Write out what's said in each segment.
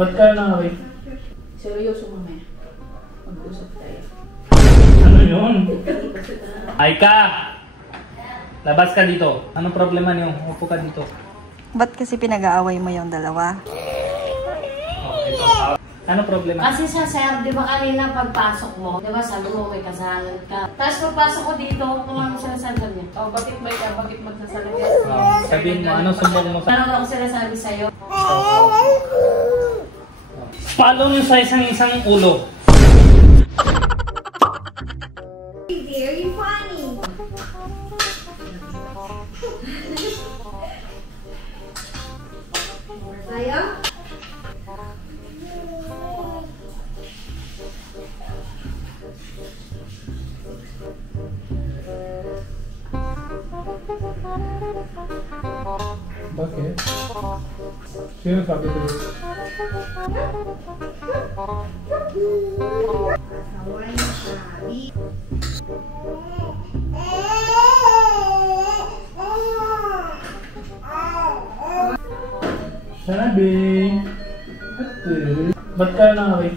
Ba't ka nangaway? Seryoso mamaya. Mag-usap tayo. Ano yun? Ay ka! Labas ka dito. Anong problema niyo? Upo ka dito. Ba't kasi pinag-aaway mo yung dalawa? Ano problema? Kasi siya, sir, di ba kanina pagpasok mo, di ba sabi mo may kasalanan ka. Tapos pagpasok ko dito, kung ano sinasabi niya. Oh, bakit may ka? Bakit magsasalita? Sabihin mo, ano sumbong mo sa... Ano ako sinasabi sa'yo? Palo nyo sa isang ulo. Very funny. Saya? Bakit? Sino sabi ko? Kawan sabi. Sabi. Ba't ka nangaway?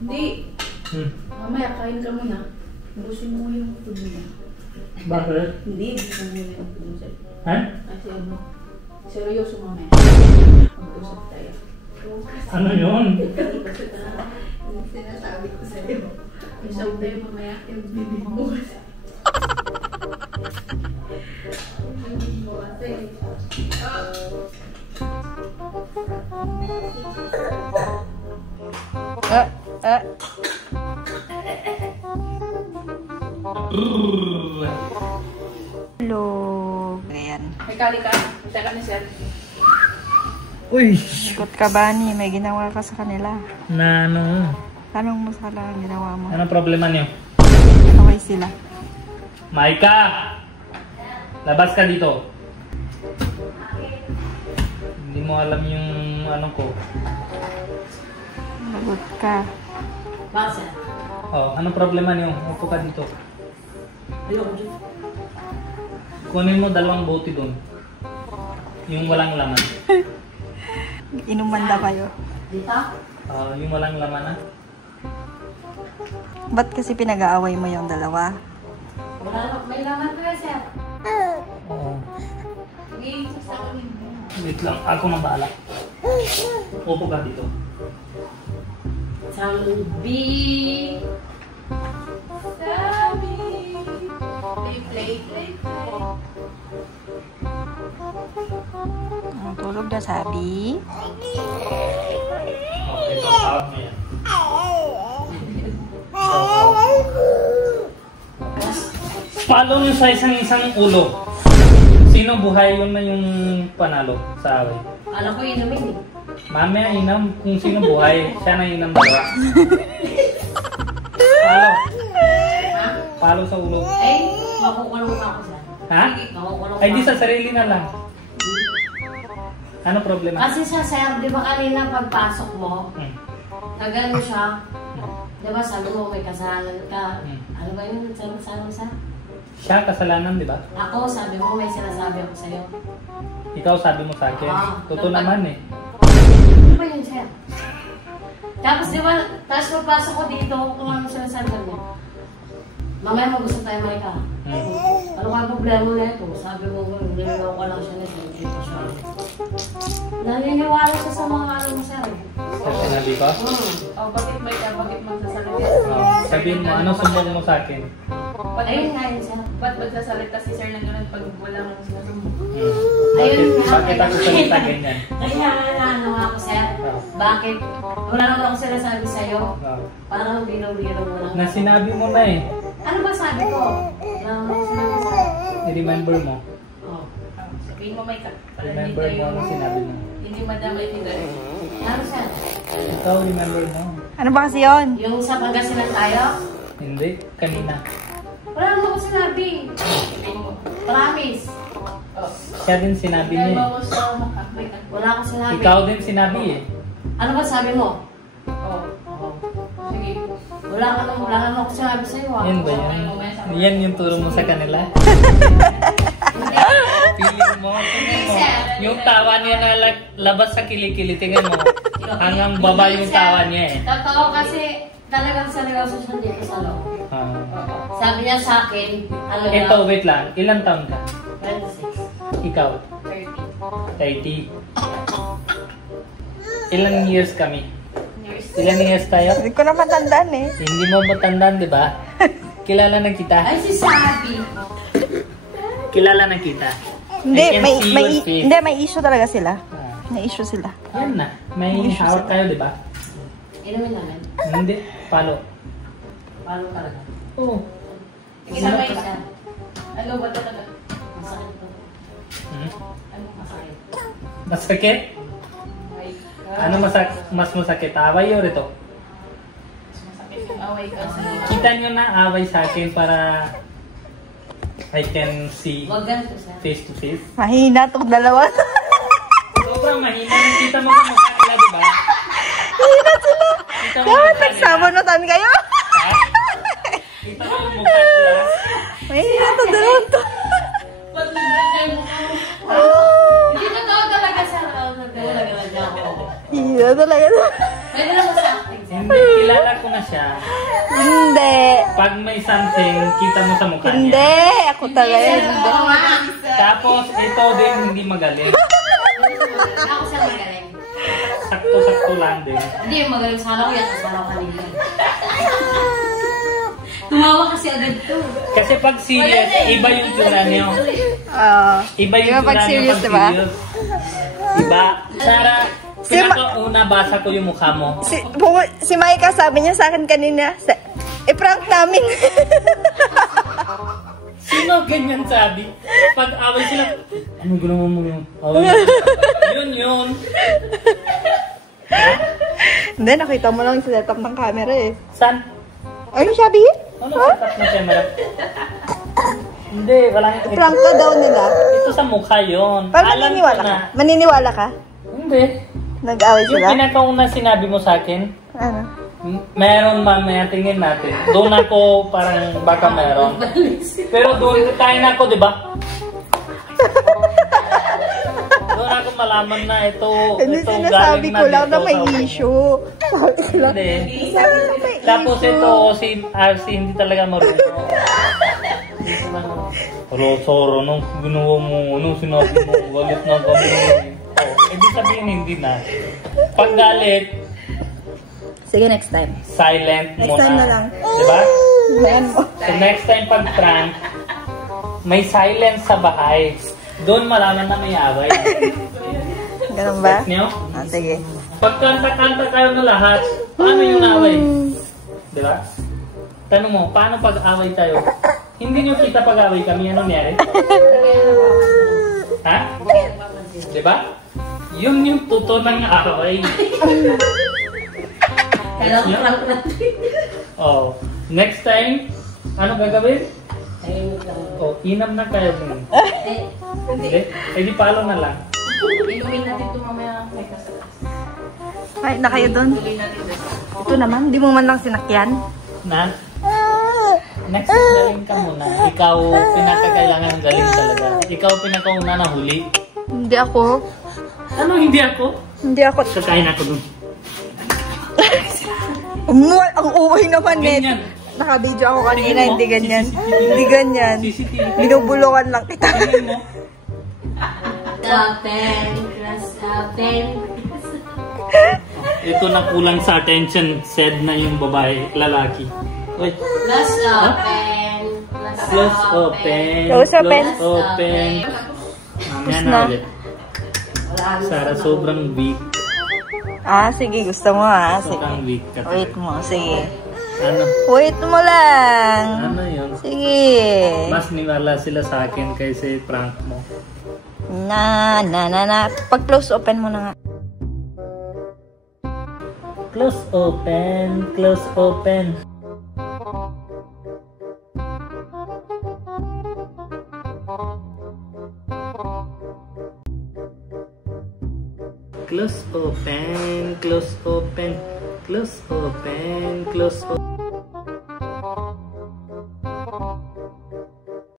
Hindi. Mamaya, kain ka muna. Busin mo yung food mo. Bakit? Hindi, busin mo yung food mo. Ha? Kasi ano, seryoso mamaya. Mag-usap tayo. Ano yun? Yung sinasabi ko sa'yo. Usap tayo mamaya. Yung bibig mo kasi. Yung bibig mo kasi. Hello. Ayan. May kali ka. Isa ka na sir. Uy! Ikot ka ba ni? May ginawa ka sa kanila. Na ano? Tanong mo sa lang ginawa mo. Anong problema niyo? Okay sila. Maika! Labas ka dito. Hindi mo alam yung ano ko. Lagot ka. Bakit sir? Oh, anong problema niyo? Upo ka dito. Ayoko dyan. Kunin mo 2 bote doon. Yung walang laman. Inuman daw kayo. Dito? Yung walang laman Ba't kasi pinag-aaway mo yung dalawa? Wala, may laman ko yan sir. Oo. Sige, sa akin. Wait lang, ako nang bahala. Upo ka dito. Sabi. Sabi. Play. Ang tulog na sabi. Okay, patawag mo yan. Palo nyo sa isang ulo. Sino buhay yun na yung panalo sa away? Alam ko yun naman eh. Mamaya inam kung sino buhay, siya na inam dalawa. Palo. Ha? Palo sa ulo. Ay, makukulong na ako sir. Ha? Makukulong Ay di sa sarili na lang. Ano problema? Kasi siya sir, di ba kanina pagpasok mo, nagano siya, di ba sabi mo may kasalanan ka. Ano ba yun? Sabi sa? Siya kasalanan, di ba? Ako, sabi mo may sinasabi ako sa'yo. Ikaw sabi mo sa akin. Totoo naman eh. Ano ba yun sir? Tapos di ba, tapos pagpasok ko dito, kung ano sinasabi niya. Mamaya mag-usap tayo, Maika. Ano ka problema na ito? Sabi mo, nilalaw ko lang siya na siya. Naniniwala siya sa mga ano mo, sir. Sa sinabi ko? Oh, bakit may ka? Bakit magsasalita? Sabihin mo, ano sumbong mo sa akin? Ayun nga yun, sir. Ba't magsasalita si sir na gano'n pag wala mong sinasabi? Bakit ako salita ganyan? Kaya nga ano ako, sir. Bakit? Wala naman ako sinasabi sa'yo. Parang binaw-binaw mo lang. Na sinabi mo na eh. Ano ba sabi ko? Sinabi sa'yo. I-remember mo. Oh. Sabihin mo may ka. Para Remember mo ang sinabi mo. Hindi madamay ni Gary. Ano, sir? Ikaw, remember mo. Ano ba kasi yun? Yung sa Pangasinan tayo? Hindi, kanina. Wala naman ako sinabi. Promise. Siya din sinabi niya eh. Mo sa mukha. May ka. Wala akong sinabi. Ikaw din sinabi eh. Ano ba sabi mo? Oo. Sige. Wala naman ako sinabi sa'yo. Yan ba yan? Yan yung turo mo sa kanila? Feeling mo? Tingnan mo. Yung tawa niya na labas sa kilikili. Tingnan mo. Hanggang baba yung tawa niya eh. Totoo kasi talagang seryoso siya dito sa loob. Ah. Sabi niya sa akin, ano Ito, wait lang. Ilang taon ka? 26, Ikaw? 30. 30. Ilang years kami? Ilang years tayo? Hindi ko na matandaan eh. Hindi mo matandaan, di ba? Kilala na kita. Ay, si Sabi. Kilala na kita. Hindi, I can see your face. hindi, may issue talaga sila. Ah, May issue sila. yan na. May hawak kayo, di ba? Inumin namin. Hindi. Palo. Paano talaga? Oo. Sabay siya. Ano ba talaga? Masakit to. Hmm? Ano masakit? Masakit? Ay, Ano mas masakit? Away o rito? masakit yung away ka sa Kita nyo na away sa akin para I can see Huwag ganito siya. face to face. Mahina tong dalawa. Sobrang mahina. Kita mo sa mukha nila, di ba? Mahina sila. Kita mo Dapat mukha nila. nagsabunutan kayo. Ha? Kita mo yung mukha nila. Mahina tong dalawa to. Ba't nagdala yung mukha mo? Hindi totoo talaga siya. Nagdala ako. Mahina talaga. Pwede naman sa acting siya. Hindi, kilala ko na siya. Hindi. Pag may something, kita mo sa mukha niya. Hindi. Ako talaga. Hindi. Tapos, ito din hindi magaling. Ako siya magaling. Sakto-sakto lang din. Hindi, magaling sana ko yan. Sana ko kanina. Tumawa kasi agad to. Kasi pag serious, iba yung tsura niyo. Iba yung Iba pag tsura niyo serious, pag diba? serious. Iba. Sarah, Si Ma- pinakauna basa ko yung mukha mo. Si Maika sabi niya sa akin kanina, i-prank namin. Sino ganyan sabi? Pag away sila, ano ginawa mo yun? Away. Yun. Hindi, nakita mo lang yung setup ng camera eh. San? Ano sabi? Ano setup na camera? Hindi, walang... Prank ka daw nila. Ito sa mukha yun. Parang Alam maniniwala ko ka? na. Maniniwala ka? Hindi. Nag-away Yung sila? pinakauna sinabi mo sa akin, Ano? meron mamaya, tingin natin. Doon ako parang baka meron. Pero doon tayo na ako, di ba? Doon ako malaman na ito. Hindi, ito sinasabi galing ko lang na dito may sa- issue. Sabi ko lang. Hindi. Sabi ko may Tapos issue. ito, si RC hindi talaga marunong. Rosoro, nung ginawa mo, nung sinabi mo, galit na kami. Oh, ibig sabihin hindi na. Pag galit, Sige, next time. silent Next muna. time na lang. Diba? Man mo. So next time pag prank, may silence sa bahay. Doon malaman na may away. Ganun ba? Niyo? Sige. Pag kanta-kanta kayo na lahat, paano yung away? Diba? Tanong mo, paano pag-away tayo? Hindi nyo kita pag-away kami, anong nangyari? Ha? Diba? Yun yung totoo ng away. Kailangan Yeah. prank natin. Oh, next time, ano gagawin? Ayun lang. Oh, inam na kayo din. Eh, Hindi? Eh di palo na lang. Inumin natin ito mamaya. May kasalas. Ay, na kayo doon? Inumin natin ito. Ito naman, di mo man lang sinakyan. Na? Next time galing ka muna. Ikaw pinakakailangan ng galing talaga. Ikaw pinakauna na huli. Hindi ako. Ano hindi ako? Hindi ako. Kakain ako dun. Ang uwi naman Ganyan. Naka-video ako kanina, Tingin mo? hindi ganyan. CCTV. Hindi ganyan. CCTV. Binubulungan lang kita. Tingin mo? top 10, class top 10. Ito na kulang sa attention. Said na yung babae, lalaki. Wait. Class open. Close open. Close open. Close open. Mamaya na ulit. Sarah, sobrang weak. Sige, gusto mo Sige. Sobrang weak ka. Wait mo, sige. Ano? Wait mo lang. Ano yun? Sige. Mas niwala sila sa akin kaysa prank mo. Na. Pag close open mo na nga. Close open. Close open. Close open. Close open. Close open. Close open.